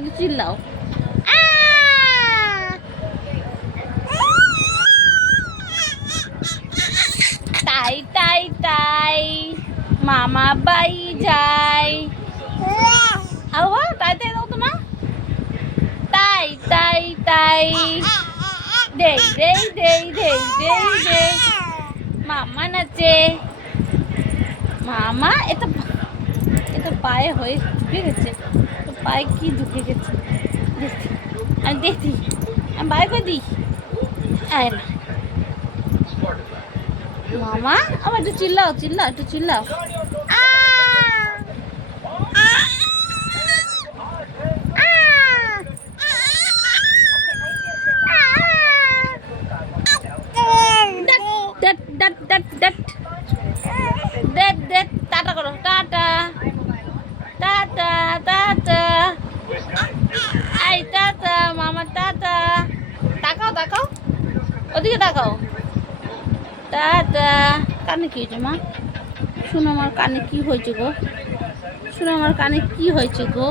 একটু চিল্লাও। তাই তাই তাই মামা বাই যাই। আবার তাই তাই দাও তো মা। তাই তাই তাই দেই দেই দেই দেই দেই দেই মামা নাচে। মামা এটা এটা পায়ে হয়ে ঢুকে গেছে, তো পায়ে কি ঢুকে গেছে দেখি, আমি দেখি, আমি বাইরে করে দিই। না মামা আবার একটু চিল্লাও, চিল্লাও, একটু চিল্লাও। টাটা করো, tata tata tata. I tata মামা, টাটা। তাকাও তাকাও, ওদিকে তাকাও। টাটা। কানে কি হয়েছে মা? শোনো আমার কানে কি হয়েছে গো, শোনো আমার কানে কি হয়েছে গো।